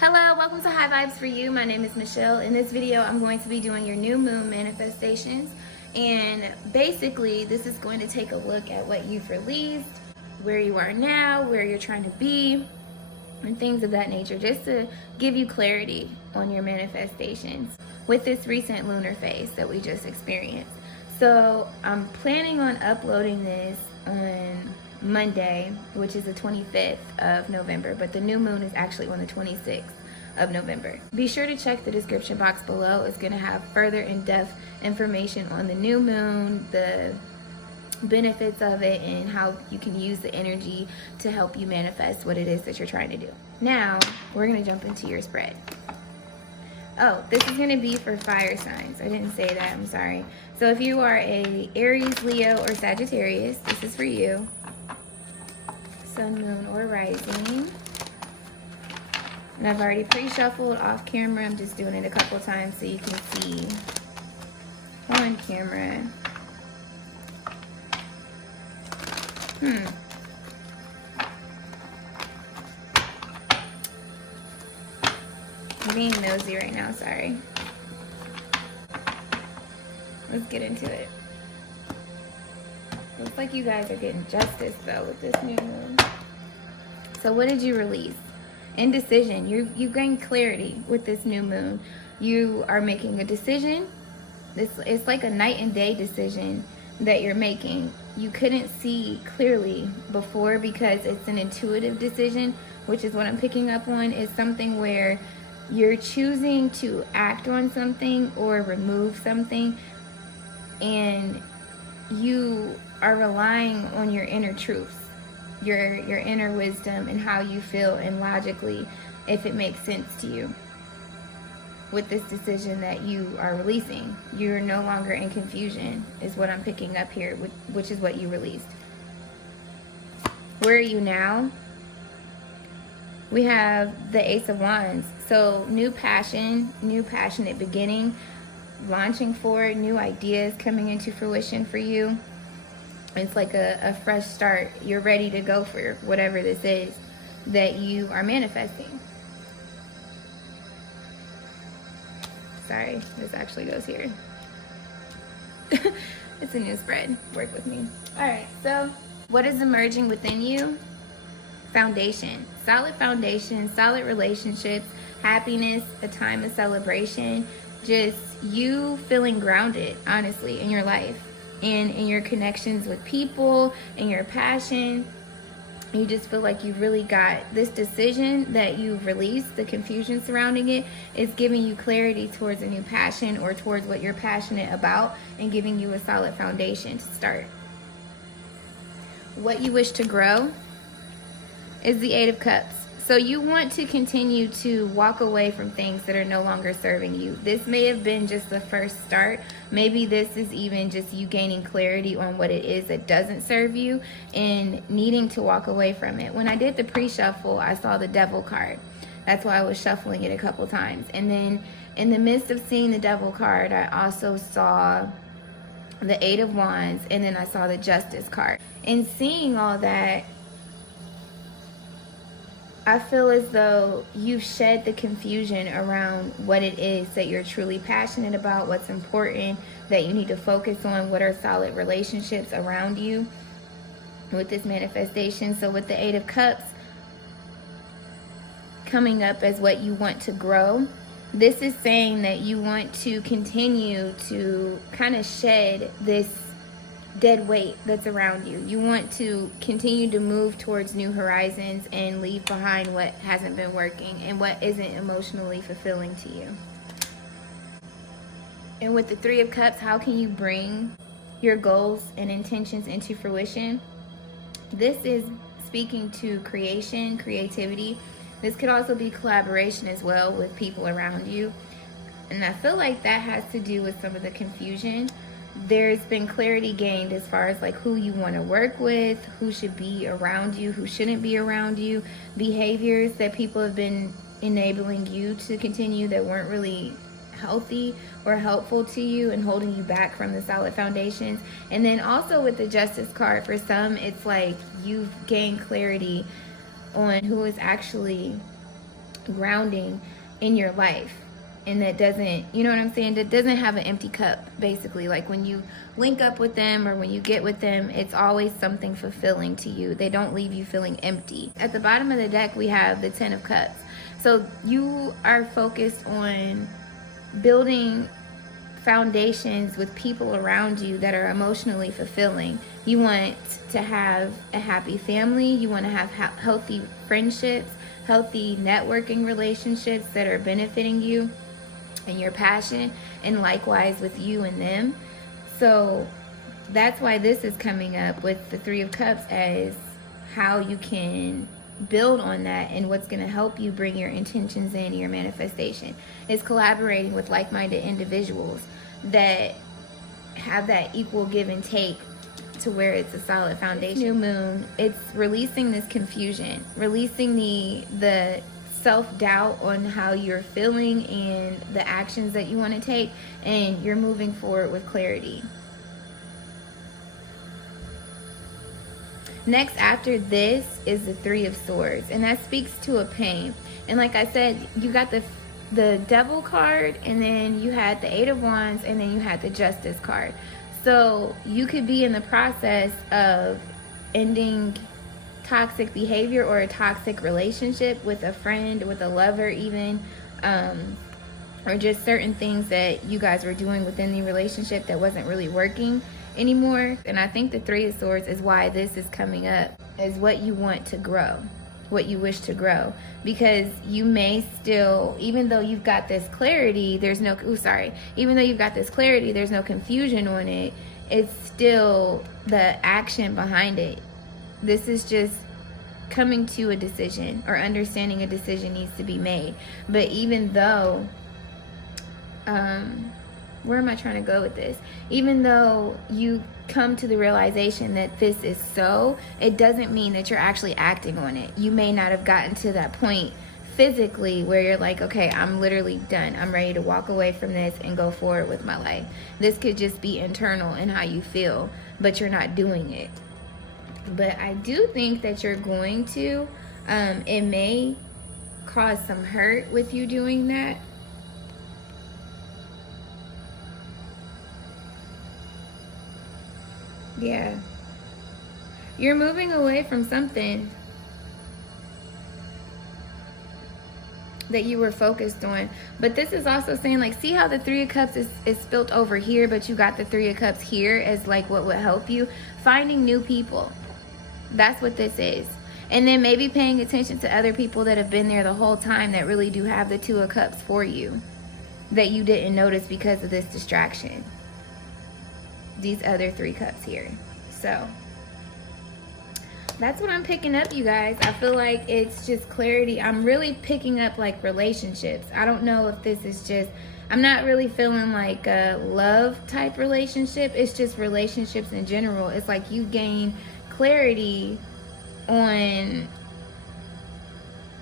Hello, welcome to High Vibes for You. My name is Michelle. In this video, I'm going to be doing your new moon manifestations. And basically, this is going to take a look at what you've released, where you are now, where you're trying to be, and things of that nature, just to give you clarity on your manifestations with this recent lunar phase that we just experienced. So I'm planning on uploading this on Monday, which is the 25th of November, but the new moon is actually on the 26th of November. Be sure to check the description box below. It's going to have further in-depth information on the new moon, the benefits of it, and how you can use the energy to help you manifest what it is that you're trying to do. Now, we're going to jump into your spread. Oh, this is going to be for fire signs. I didn't say that, I'm sorry. So if you are a Aries, Leo, or Sagittarius, this is for you. Sun, moon, or rising. And I've already pre-shuffled off camera. I'm just doing it a couple times so you can see on camera. I'm being nosy right now, sorry. Let's get into it. Looks like you guys are getting justice though with this new moon. So what did you release? Indecision. You gained clarity with this new moon. You are making a decision. It's like a night and day decision that you're making. You couldn't see clearly before because it's an intuitive decision, which is what I'm picking up on. Is something where you're choosing to act on something or remove something, and you are relying on your inner truths, your inner wisdom, and how you feel, and logically if it makes sense to you. With this decision that you are releasing, you're no longer in confusion, is what I'm picking up here, which is what you released. Where are you now? We have the Ace of Wands. So new passion, new passionate beginning, launching forward, new ideas coming into fruition for you. It's like a fresh start. You're ready to go for whatever this is that you are manifesting. Sorry, this actually goes here. It's a new spread. Work with me. All right, so what is emerging within you? Foundation. Solid foundation, solid relationships, happiness, a time of celebration, just you feeling grounded, honestly, in your life and in your connections with people and your passion. You just feel like you've really got this decision that you've released. The confusion surrounding it is giving you clarity towards a new passion or towards what you're passionate about, and giving you a solid foundation to start. What you wish to grow is the Eight of Cups. So you want to continue to walk away from things that are no longer serving you. This may have been just the first start. Maybe this is even just you gaining clarity on what it is that doesn't serve you and needing to walk away from it. When I did the pre-shuffle, I saw the Devil card. That's why I was shuffling it a couple times. And then in the midst of seeing the Devil card, I also saw the Eight of Wands, and then I saw the Justice card. And seeing all that, I feel as though you've shed the confusion around what it is that you're truly passionate about, what's important, that you need to focus on, what are solid relationships around you with this manifestation. So with the Eight of Cups coming up as what you want to grow, this is saying that you want to continue to kind of shed this dead weight that's around you. You want to continue to move towards new horizons and leave behind what hasn't been working and what isn't emotionally fulfilling to you. And with the Three of Cups, how can you bring your goals and intentions into fruition? This is speaking to creation, creativity. This could also be collaboration as well with people around you. And I feel like that has to do with some of the confusion. There's been clarity gained as far as like who you want to work with, who should be around you, who shouldn't be around you, behaviors that people have been enabling you to continue that weren't really healthy or helpful to you and holding you back from the solid foundations. And then also with the Justice card, for some, it's like you've gained clarity on who is actually grounding in your life. And that doesn't, you know what I'm saying? That doesn't have an empty cup, basically. Like when you link up with them or when you get with them, it's always something fulfilling to you. They don't leave you feeling empty. At the bottom of the deck, we have the 10 of Cups. So you are focused on building foundations with people around you that are emotionally fulfilling. You want to have a happy family. You want to have healthy friendships, healthy networking relationships that are benefiting you and your passion, and likewise with you and them. So that's why this is coming up with the 3 of Cups as how you can build on that, and what's going to help you bring your intentions in your manifestation is collaborating with like-minded individuals that have that equal give and take to where it's a solid foundation. New moon, it's releasing this confusion, releasing the self-doubt on how you're feeling and the actions that you want to take, and you're moving forward with clarity. Next after this is the 3 of Swords, and that speaks to a pain. And like I said, you got the Devil card, and then you had the 8 of Wands, and then you had the Justice card. So you could be in the process of ending toxic behavior or a toxic relationship with a friend, with a lover even, or just certain things that you guys were doing within the relationship that wasn't really working anymore. And I think the 3 of Swords is why this is coming up, is what you want to grow, what you wish to grow. Because you may still, even though you've got this clarity, there's no, even though you've got this clarity, there's no confusion on it, it's still the action behind it. This is just coming to a decision, or understanding a decision needs to be made. But even though, where am I trying to go with this? Even though you come to the realization that this is so, it doesn't mean that you're actually acting on it. You may not have gotten to that point physically where you're like, okay, I'm literally done. I'm ready to walk away from this and go forward with my life. This could just be internal in how you feel, but you're not doing it. But I do think that you're going to. It may cause some hurt with you doing that. Yeah. You're moving away from something that you were focused on. But this is also saying, like, see how the 3 of Cups is spilt over here, but you got the 3 of Cups here as like what would help you? Finding new people. That's what this is. And then maybe paying attention to other people that have been there the whole time that really do have the 2 of Cups for you, that you didn't notice because of this distraction. These other 3 cups here. So that's what I'm picking up, you guys. I feel like it's just clarity. I'm really picking up like relationships. I don't know if this is just, I'm not really feeling like a love type relationship. It's just relationships in general. It's like you gain clarity on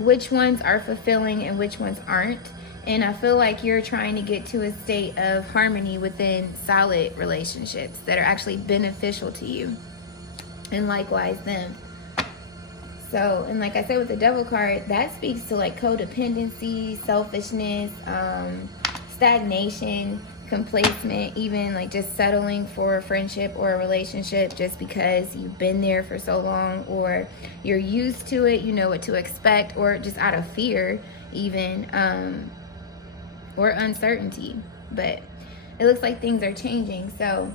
which ones are fulfilling and which ones aren't. And I feel like you're trying to get to a state of harmony within solid relationships that are actually beneficial to you, and likewise them. So, and like I said with the Devil card, that speaks to like codependency, selfishness, stagnation, complacement, even like just settling for a friendship or a relationship just because you've been there for so long, or you're used to it, you know what to expect, or just out of fear even, or uncertainty. But it looks like things are changing. So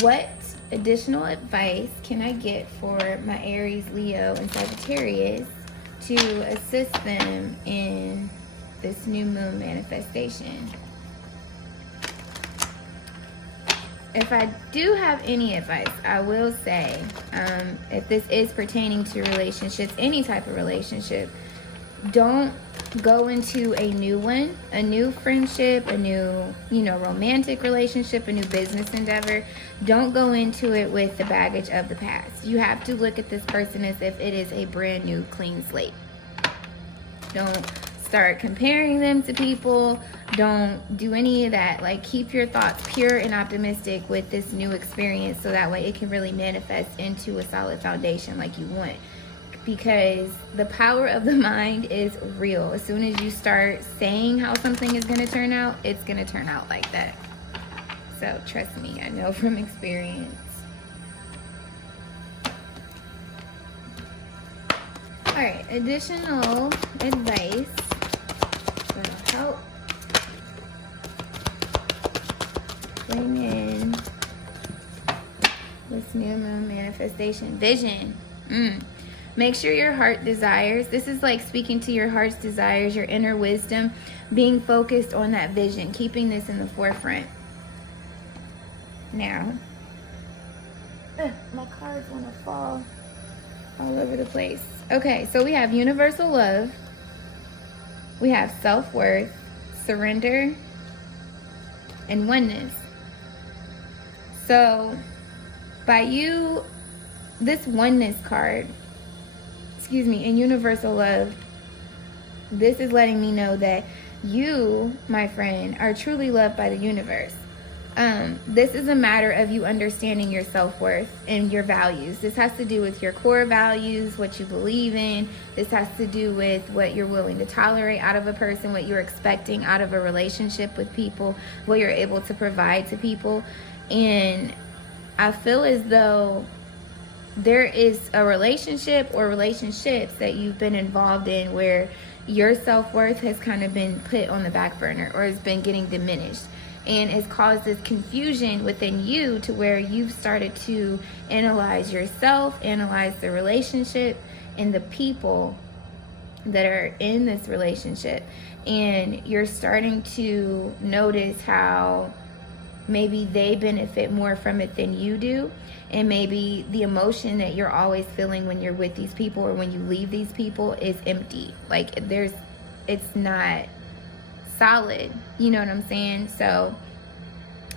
what additional advice can I get for my Aries, Leo, and Sagittarius to assist them in this new moon manifestation? If I do have any advice, I will say, if this is pertaining to relationships, any type of relationship, don't go into a new one, a new friendship, a new, romantic relationship, a new business endeavor. Don't go into it with the baggage of the past. You have to look at this person as if it is a brand new clean slate. Don't start comparing them to people. Don't do any of that. Like, keep your thoughts pure and optimistic with this new experience, so that way it can really manifest into a solid foundation like you want. because the power of the mind is real. As soon as you start saying how something is going to turn out, it's going to turn out like that. So trust me, I know from experience. All right, additional advice that'll help bring in this new moon manifestation. Vision. Make sure your heart desires. This is like speaking to your heart's desires, your inner wisdom, being focused on that vision, keeping this in the forefront. Now, my cards want to fall all over the place. Okay, so we have universal love. We have self-worth, surrender, and oneness. So, by you, this oneness card, in universal love, this is letting me know that you, my friend, are truly loved by the universe. This is a matter of you understanding your self-worth and your values. This has to do with your core values, what you believe in. This has to do with what you're willing to tolerate out of a person, what you're expecting out of a relationship with people, what you're able to provide to people. And I feel as though there is a relationship or relationships that you've been involved in where your self-worth has kind of been put on the back burner or has been getting diminished. And it's caused this confusion within you to where you've started to analyze yourself, analyze the relationship and the people that are in this relationship. And you're starting to notice how maybe they benefit more from it than you do. And maybe the emotion that you're always feeling when you're with these people or when you leave these people is empty. Like it's not solid, you know what I'm saying? So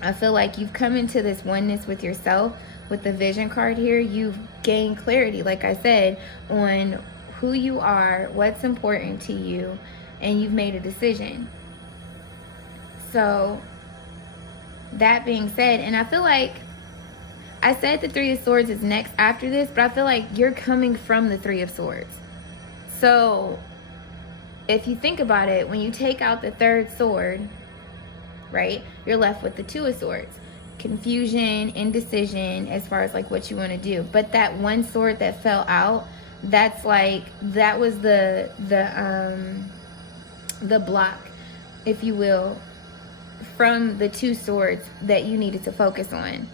I feel like you've come into this oneness with yourself. With the vision card here, you've gained clarity, like I said, on who you are, what's important to you, and you've made a decision. So that being said, and I feel like I said the Three of Swords is next after this, but I feel like you're coming from the Three of Swords. So if you think about it, when you take out the third sword, right, you're left with the Two of Swords. Confusion, indecision as far as like what you want to do. But that one sword that fell out, that's like, that was the block, if you will, from the two swords that you needed to focus on,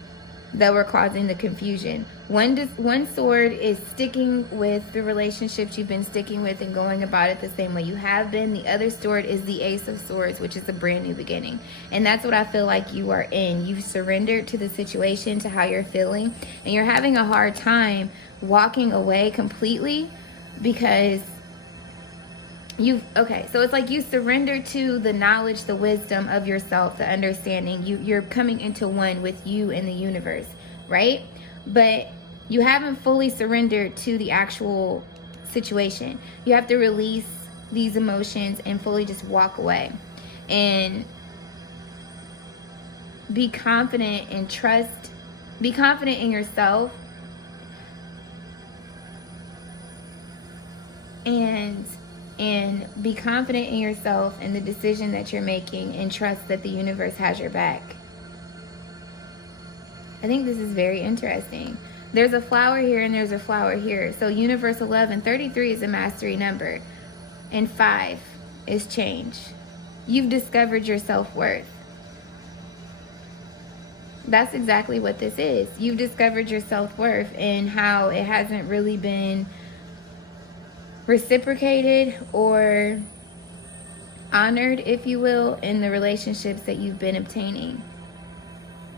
that were causing the confusion. One sword is sticking with the relationships you've been sticking with and going about it the same way you have been. The other sword is the Ace of Swords, which is a brand new beginning. And that's what I feel like you are in. You've surrendered to the situation, to how you're feeling, and you're having a hard time walking away completely because so it's like you surrender to the knowledge, the wisdom of yourself, the understanding. You're coming into one with you and the universe, right? But you haven't fully surrendered to the actual situation. You have to release these emotions and fully just walk away and be confident and trust, be confident in yourself, and be confident in yourself and the decision that you're making, and trust that the universe has your back. I think this is very interesting. There's a flower here and there's a flower here. So universal love, and 33 is a mastery number, and 5 is change. You've discovered your self-worth. That's exactly what this is. You've discovered your self-worth and how it hasn't really been reciprocated or honored, if you will, in the relationships that you've been obtaining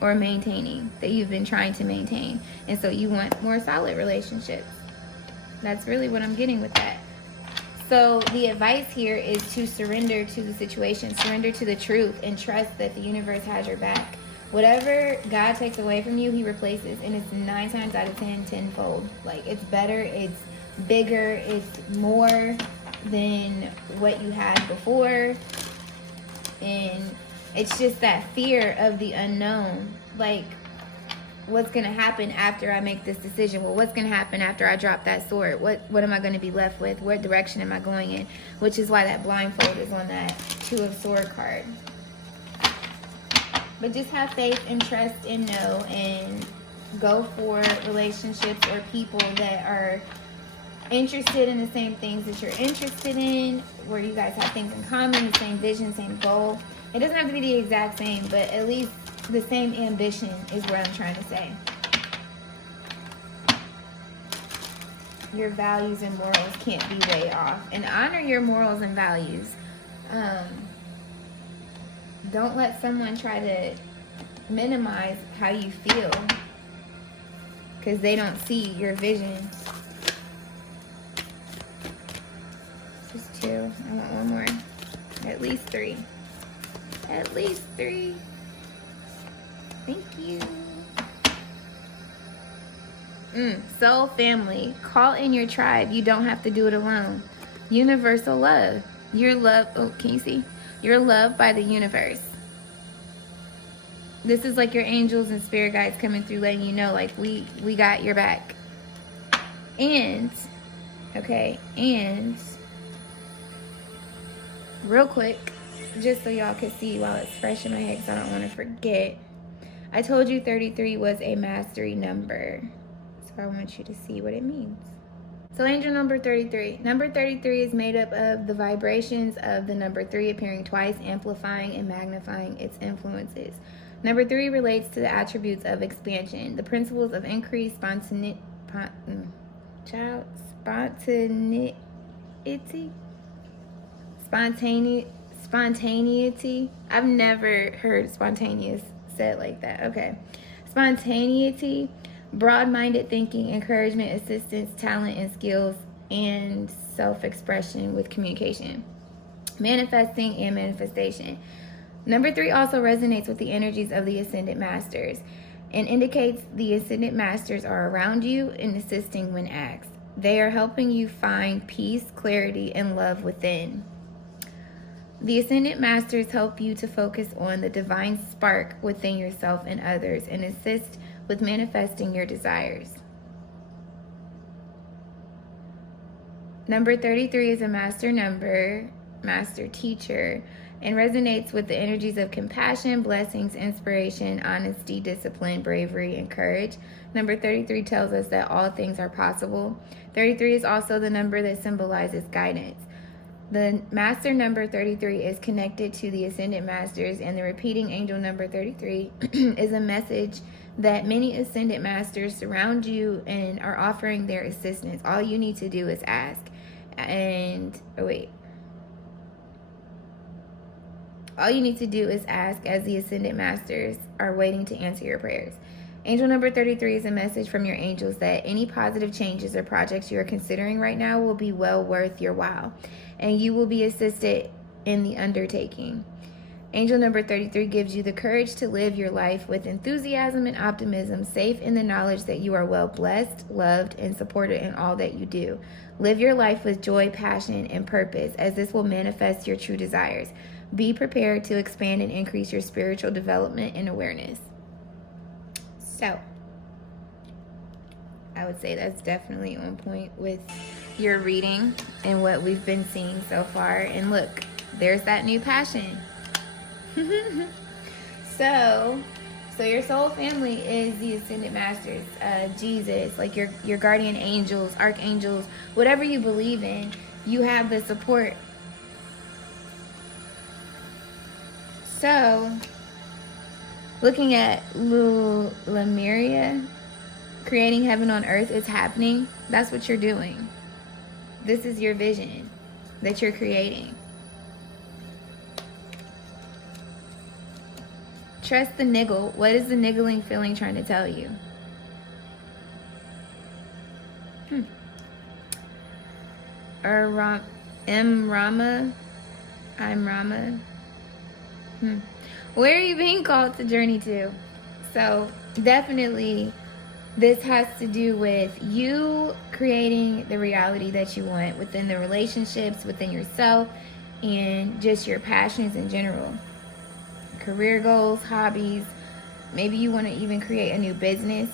or maintaining, that you've been trying to maintain. And so you want more solid relationships. That's really what I'm getting with that. So the advice here is to surrender to the situation, surrender to the truth, and trust that the universe has your back. Whatever God takes away from you, he replaces. And it's 9 times out of 10, tenfold. Like, it's better, it's bigger, it's more than what you had before. And it's just that fear of the unknown. Like, what's going to happen after I make this decision? Well, what's going to happen after I drop that sword? What am I going to be left with? What direction am I going in? Which is why that blindfold is on that Two of Swords card. But just have faith and trust and know, and go for relationships or people that are interested in the same things that you're interested in, where you guys have things in common, the same vision, same goal. It doesn't have to be the exact same, but at least the same ambition is what I'm trying to say. Your values and morals can't be way off. And honor your morals and values. Don't let someone try to minimize how you feel because they don't see your vision. Just 2. I want one more. At least 3. At least 3. Thank you. Soul family. Call in your tribe. You don't have to do it alone. Universal love. You're loved. Oh, can you see? You're loved by the universe. This is like your angels and spirit guides coming through, letting you know, like, we got your back. And, okay, and real quick, just so y'all can see while it's fresh in my head, because I don't want to forget, I told you 33 was a mastery number. So I want you to see what it means. So angel number 33. Number 33 is made up of the vibrations of the number 3 appearing twice, amplifying and magnifying its influences. Number 3 relates to the attributes of expansion, the principles of increase, spontaneity. Spontaneity. I've never heard spontaneous said like that. Okay. Spontaneity, broad-minded thinking, encouragement, assistance, talent and skills, and self-expression with communication. Manifesting and manifestation. Number 3 also resonates with the energies of the Ascended Masters and indicates the Ascended Masters are around you and assisting when asked. They are helping you find peace, clarity, and love within. The Ascended Masters help you to focus on the divine spark within yourself and others and assist with manifesting your desires. Number 33 is a master number, master teacher, and resonates with the energies of compassion, blessings, inspiration, honesty, discipline, bravery, and courage. Number 33 tells us that all things are possible. 33 is also the number that symbolizes guidance. The master number 33 is connected to the Ascended Masters, and the repeating angel number 33 is a message that many Ascended Masters surround you and are offering their assistance. All you need to do is ask. All you need to do is ask, as the Ascended Masters are waiting to answer your prayers. Angel number 33 is a message from your angels that any positive changes or projects you are considering right now will be well worth your while, and you will be assisted in the undertaking. Angel number 33 gives you the courage to live your life with enthusiasm and optimism, safe in the knowledge that you are well blessed, loved, and supported in all that you do. Live your life with joy, passion, and purpose, as this will manifest your true desires. Be prepared to expand and increase your spiritual development and awareness. So, I would say that's definitely on point with your reading and what we've been seeing so far. And look, there's that new passion. So your soul family is the Ascended Masters, Jesus, like your guardian angels, archangels, whatever you believe in, you have the support. So, looking at Luminaries, creating heaven on earth is happening. That's what you're doing. This is your vision that you're creating. Trust the niggle. What is the niggling feeling trying to tell you? I'm Rama. Where are you being called to journey to? So definitely this has to do with you creating the reality that you want within the relationships, within yourself, and just your passions in general. Career goals, hobbies, Maybe you want to even create a new business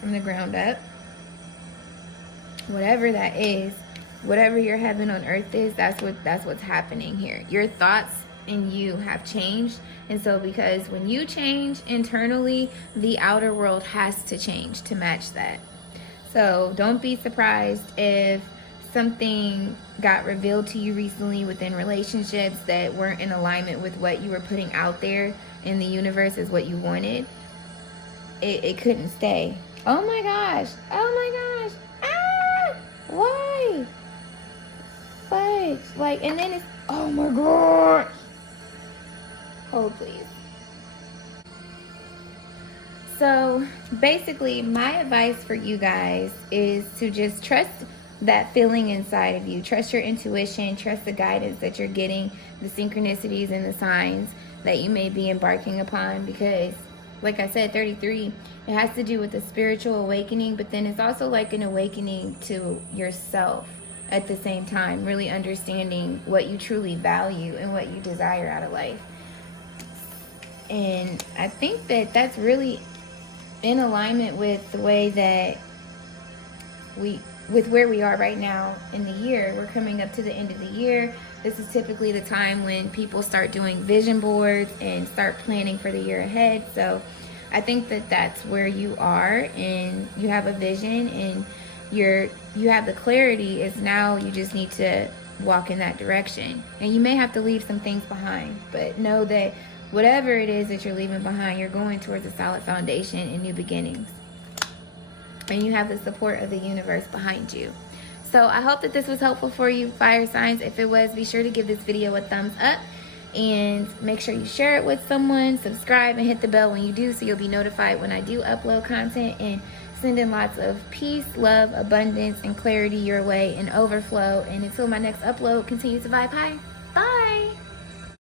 from the ground up. Whatever that is, whatever your heaven on earth is, that's what's happening here. Your thoughts and you have changed. And so because when you change internally, the outer world has to change to match that. So don't be surprised if something got revealed to you recently within relationships that weren't in alignment with what you were putting out there in the universe as what you wanted. It couldn't stay. Oh my gosh. Oh my gosh. Ah! Why? Fudge. Like, and then it's, oh my gosh. Hold, please. So basically, my advice for you guys is to just trust that feeling inside of you. Trust your intuition. Trust the guidance that you're getting, the synchronicities and the signs that you may be embarking upon. Because, like I said, 33, it has to do with a spiritual awakening, but then it's also like an awakening to yourself at the same time. Really understanding what you truly value and what you desire out of life. And I think that that's really in alignment with the way that with where we are right now in the year. We're coming up to the end of the year. This is typically the time when people start doing vision boards and start planning for the year ahead. So I think that that's where you are, and you have a vision, and you have the clarity. Is now you just need to walk in that direction. And you may have to leave some things behind, but know that whatever it is that you're leaving behind, you're going towards a solid foundation and new beginnings. And you have the support of the universe behind you. So I hope that this was helpful for you, fire signs. If it was, be sure to give this video a thumbs up. And make sure you share it with someone. Subscribe and hit the bell when you do, so you'll be notified when I do upload content. And send in lots of peace, love, abundance, and clarity your way, and overflow. And until my next upload, continue to vibe high.